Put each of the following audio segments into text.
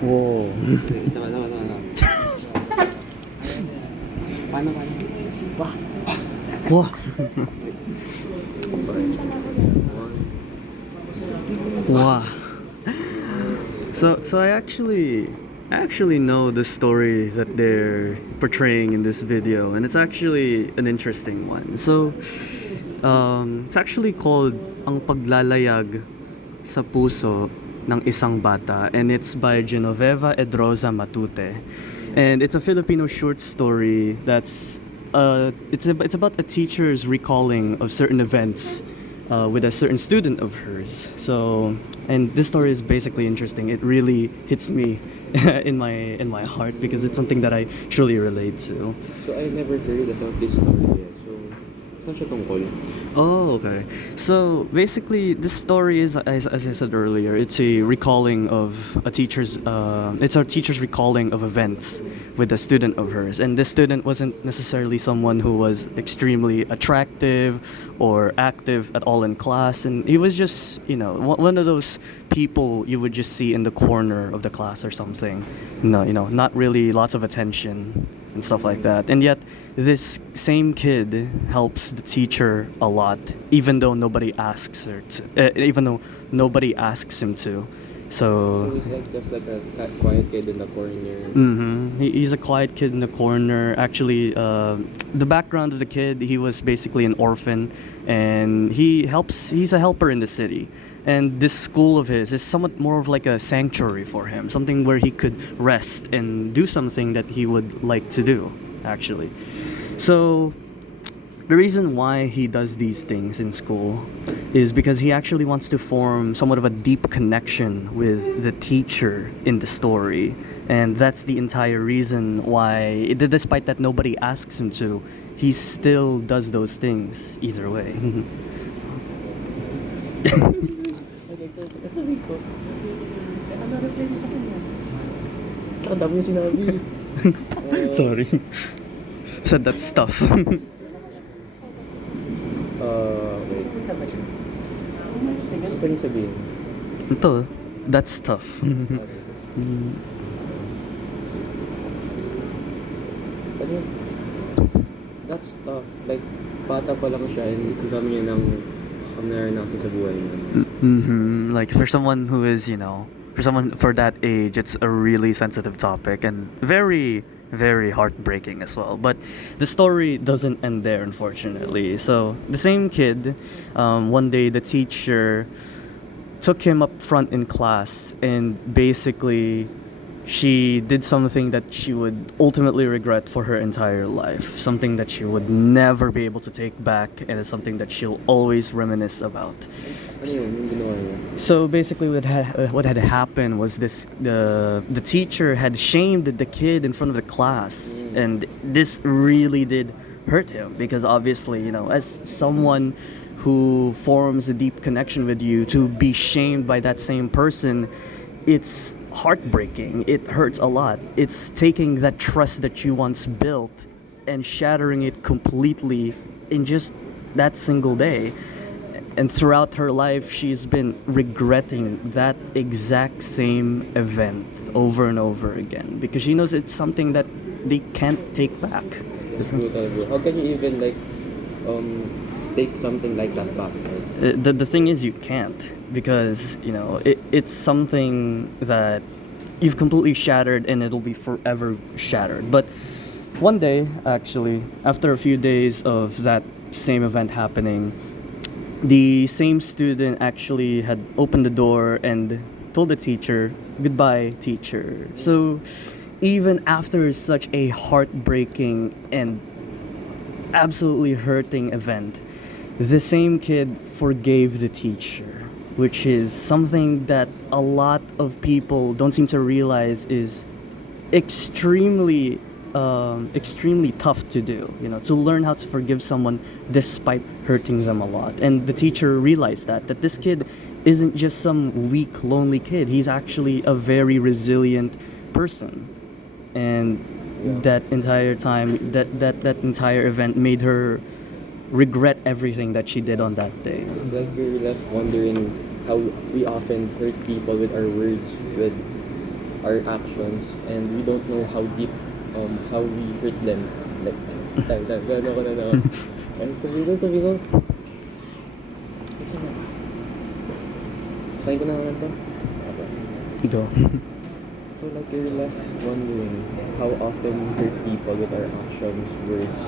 Whoa. Paano? Whoa. Wow. So I actually know the story that they're portraying in this video, and it's actually an interesting one. So it's actually called Ang Paglalayag sa Puso ng Isang Bata, and it's by Genoveva Edroza Matute. And it's a Filipino short story that's it's about a teacher's recalling of certain events with a certain student of hers. So, and this story is basically interesting. It really hits me in my heart because it's something that I truly relate to. So I never heard about this story yet. So, saan siya tungkol? Oh, okay. So basically, this story is, as I said earlier, it's a recalling of a teacher's. It's our teacher's recalling of events with a student of hers, and this student wasn't necessarily someone who was extremely attractive or active at all in class, and he was just, one of those people you would just see in the corner of the class or something. No, not really lots of attention and stuff like that. And yet, this same kid helps the teacher a lot, even though nobody asks even though nobody asks him to. So So, he's like just like a quiet kid in the corner. he's a quiet kid in the corner. Actually, the background of the kid, he was basically an orphan, and he's a helper in the city. And this school of his is somewhat more of like a sanctuary for him, something where he could rest and do something that he would like to do, actually. So, the reason why he does these things in school is because he actually wants to form somewhat of a deep connection with the teacher in the story. And that's the entire reason why, despite that nobody asks him to, he still does those things either way. Sabi ko, ano reply sa kanya? Ang dami yung sinabi. Sorry. Said that stuff. Wait. Ano pa yung sabihin? Ito, that's tough. Sabi niya, that's tough. Like, bata pa lang siya and ang dami niya ng naranasan sa buhay niya. Like for someone who is, for someone for that age, it's a really sensitive topic and very, very heartbreaking as well. But the story doesn't end there, unfortunately. So the same kid, one day the teacher took him up front in class, and basically she did something that she would ultimately regret for her entire life, something that she would never be able to take back, and it's something that she'll always reminisce about. Ano yun? Yung ginawa niya? So basically, what had happened was the teacher had shamed the kid in front of the class, and this really did hurt him because obviously, as someone who forms a deep connection with you, to be shamed by that same person, it's heartbreaking. It hurts a lot. It's taking that trust that you once built and shattering it completely in just that single day. And throughout her life, she's been regretting that exact same event over and over again because she knows it's something that they can't take back. It's brutal, bro. How can you even like take something like that back? Right? The thing is, you can't because it's something that you've completely shattered and it'll be forever shattered. But one day, actually, after a few days of that same event happening, the same student actually had opened the door and told the teacher, "Goodbye, teacher." So even after such a heartbreaking and absolutely hurting event, the same kid forgave the teacher, which is something that a lot of people don't seem to realize is extremely tough to do, to learn how to forgive someone despite hurting them a lot. And the teacher realized that this kid isn't just some weak, lonely kid. He's actually a very resilient person. And that entire time, that entire event made her regret everything that she did on that day. It's like you're left wondering how we often hurt people with our words, with our actions, and we don't know how deep how we hurt them. Like, gano'n ko na naman. Ay, sabi ko. Isa na. Sabi ko na naman to. Okay. Go. So like you're left wondering how often we hurt people with our actions, words,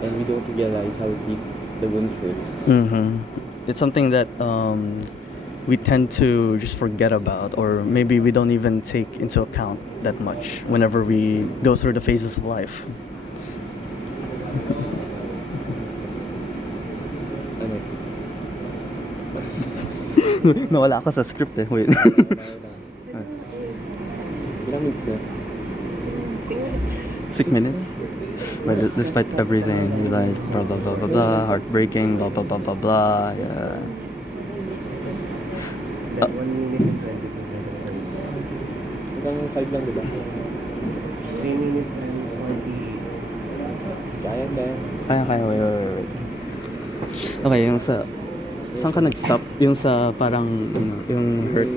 and we don't realize how deep the wounds hurt. It's something that we tend to just forget about, or maybe we don't even take into account that much whenever we go through the phases of life. Ano? Nawala ako sa script eh. Wait. Ilang minutes na? 6 minutes? But despite everything, you realize blah blah blah blah blah, heartbreaking, blah blah blah blah blah. Yeah. 1 minute and 20%. Hanggang 5 lang, diba? 3 minutes and 40. Kaya. Kaya, wait. Okay, yung saan ka nag-stop? Yung sa parang, yung hurt?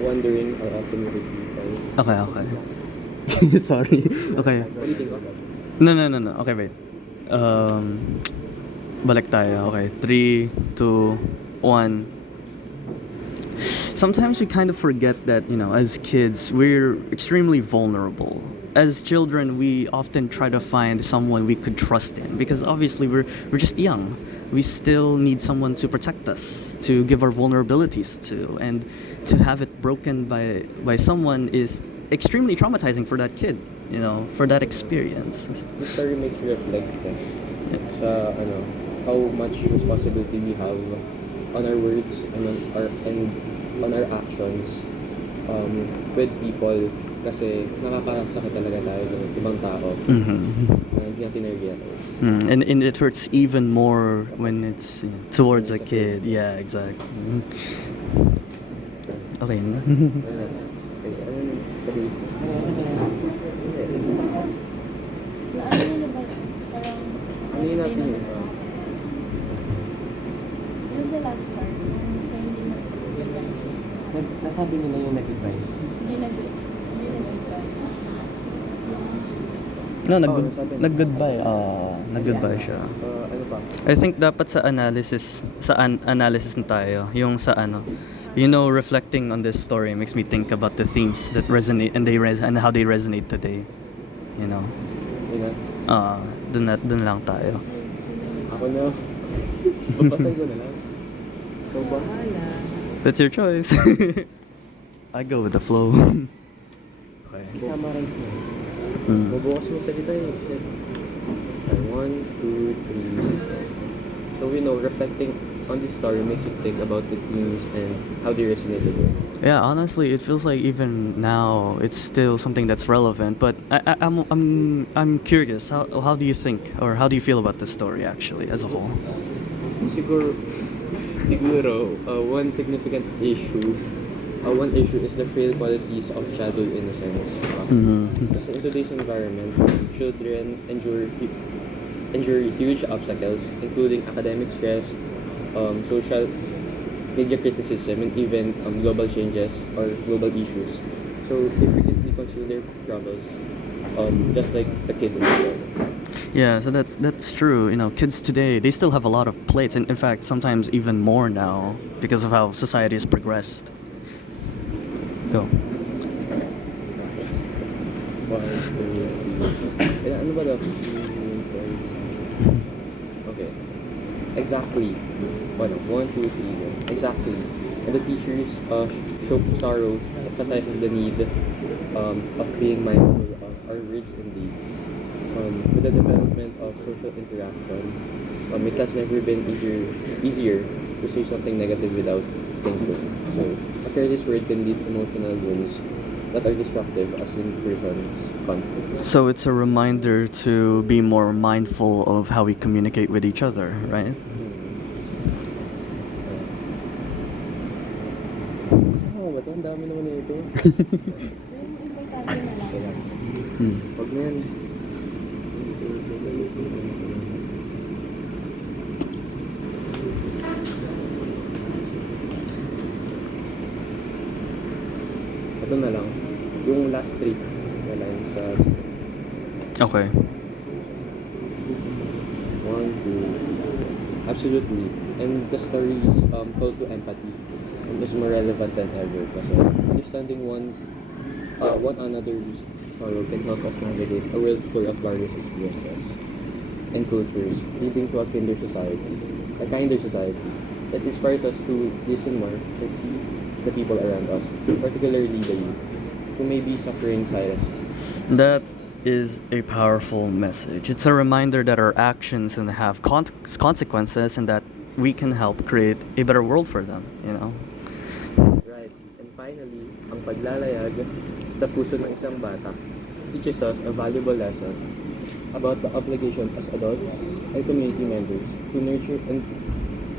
Wondering how often we hurt people. Okay. Sorry. Okay. Ulitin ko? No. Okay, wait. Balik tayo. Okay, 3, 2, 1. Sometimes we kind of forget that, as kids, we're extremely vulnerable. As children, we often try to find someone we could trust in because obviously we're just young. We still need someone to protect us, to give our vulnerabilities to, and to have it broken by someone is extremely traumatizing for that kid, for that experience. This story makes me reflect sa how much responsibility we have on our words and on our actions with people, kasi nakakasakit talaga tayo ng ibang tao na hindi natin na-realize. And it hurts even more when it's towards a kid. Yeah, exactly. Okay na. Ano yun natin yun? Yung sa last part, yung sa hindi nag-goodbye. Nasabi nila yung nag-goodbye. Hindi nag-goodbye. No, nasabi. nag-goodbye. Nag-goodbye siya. Ano pa? I think dapat sa analysis na tayo, yung sa reflecting on this story makes me think about the themes that resonate and how they resonate today. Yun na? Dun lang tayo. Ako na. Papasay ko na lang. So, bahala. That's your choice. I go with the flow. Okay. Summarize mo. Mabukas mo salita eh. 1, 2, 3. So reflecting on this story makes you think about the themes and how they resonate with you. Yeah, honestly, it feels like even now it's still something that's relevant. But I'm curious. How do you think, or how do you feel about the story actually as a whole? Siguro one significant issue. One issue is the frail qualities of childhood innocence. Kasi in today's environment, children endure huge obstacles, including academic stress, social media criticism, and even global changes or global issues. So they frequently consume their troubles, just like the kid in the story. Yeah, so that's true. Kids today, they still have a lot of plates, and in fact, sometimes even more now because of how society has progressed. Go. 1, 2, 3. Ano ba daw? Okay. Exactly. 1, 2, 3. Exactly. And the teachers show sorrow, emphasizing the need of being mindful of our words and deeds. With the development of social interaction, it has never been easier to say something negative without thinking. So, a careless word can lead to emotional wounds that are destructive as in person's conflicts. So it's a reminder to be more mindful of how we communicate with each other, right? Saan ba ito? Ang dami naman ito. Yung importante na lang. Huwag na yan. Ito na lang. yung last three na lines sa Okay. 1, 2, 3. Absolutely. And the story is called to empathy. And is more relevant than ever kasi understanding one another's sorrow can help us navigate a world full of various experiences and cultures, leading to a kinder society, a kinder society that inspires us to listen more and see the people around us, particularly the youth, who may be suffering silently. That is a powerful message. It's a reminder that our actions can have consequences and that we can help create a better world for them, you know? Right. And finally, ang paglalayag sa puso ng isang bata teaches us a valuable lesson about the obligation as adults and community members to nurture and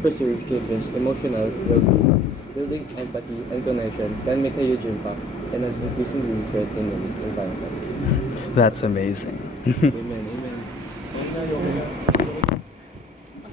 preserve children's emotional well-being. Building empathy and connection can make a huge impact in an increasingly threatening environment. That's amazing. Amen.